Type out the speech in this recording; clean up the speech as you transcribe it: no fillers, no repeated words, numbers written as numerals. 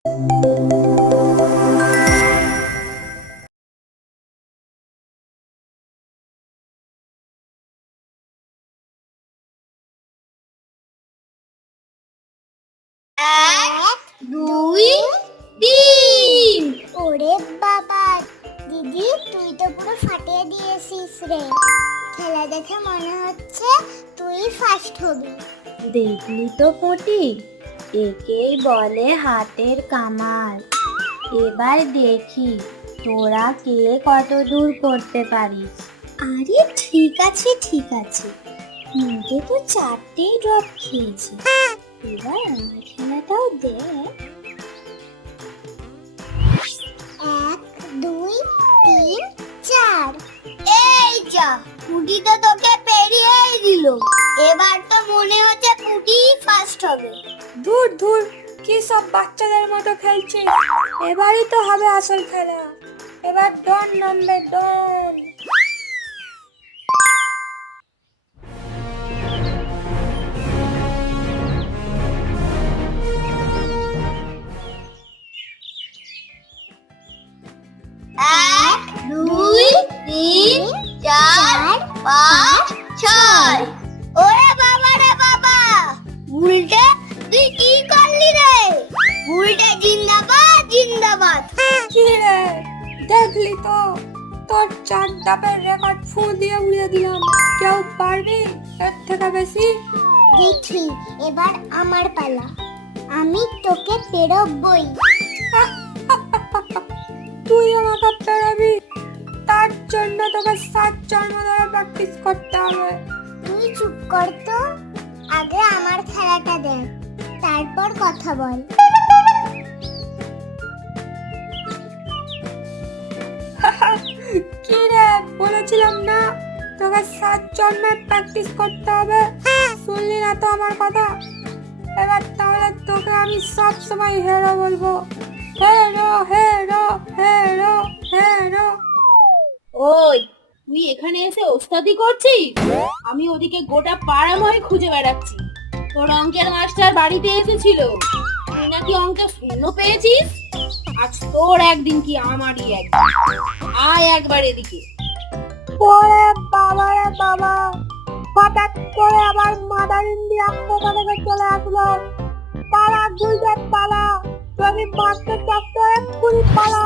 এক, দুই, তিন। ওরে বাবা, দিদি তুই তো পুরো ফাটিয়ে দিয়েছিস রে। খেলা দেখে মনে হচ্ছে তুই ফার্স্ট হবি। দেখলি তো পুটি, একেই বলে হাতের কামাল। এবার দেখি তোরা কে কত দূর করতে পারিস। আরে ঠিক আছে ঠিক আছে, মুখে তো 4টেই ড্রপ খেয়েছি, এবার আমার খেলাটাও দেখ। 1 2 3 4। এই যা, পুটি তো তোকে পেরিয়েই দিল। এবার তো মনে হচ্ছে পুটি ফার্স্ট হবে। দূর দূর, কি সব বাচ্চাদের মতো খেলছিস? এবারই তো হবে আসল খেলা। এবার ডন নামবে, ডন। এক, দুই, তিন, চার, পাঁচ, ছয়। ওরে বাবা রে বাবা, উল্টে তুই কি করলি রে? উল্টে জিন্দাবাদ জিন্দাবাদ। কি রে, দেখলি তো তোর 4 ধাপের রেকর্ড ফু দিয়ে উড়িয়ে দিলাম। কেউ পারবি এর থেকে বেশি? দেখি এবার আমার পালা, আমি তোকে পেরোবই। তুই আমাকে পেরাবি? তার জন্য তোকে 7 জন্ম ধরে প্র্যাকটিস করতে হবে। তুই চুপ কর তো, আগে আমার খেলাটা দেখ, তারপর কথা বল। কি রে, বলেছিলাম না তোকে 7 জন্মের প্র্যাকটিস করতে হবে? শুনলি না তো আমার কথা? এবার তাহলে তোকে আমি সব সময় হেরো বলবো। হেরো হেরো হেরো হেরো। ওই, তুই এখানে এসে ওস্তাদি করছিস? আমি ওদিকে গোটা পাড়াময় খুঁজে বেড়াচ্ছি। তোর অঙ্কের মাস্টার বাড়িতে এসেছিল, তুই নাকি অঙ্কে শূন্য পেয়েছিস। আজ তোর একদিন কি আমারই একদিন। আয় একবার এদিকে। ওরে বাবা রে বাবা, হঠাৎ করে আবার মাদার ইন্ডিয়া কোথা থেকে চলে আসলো। পালা গুলজার পালা, যদি মারতে চাস তো এক্ষুনি পালা।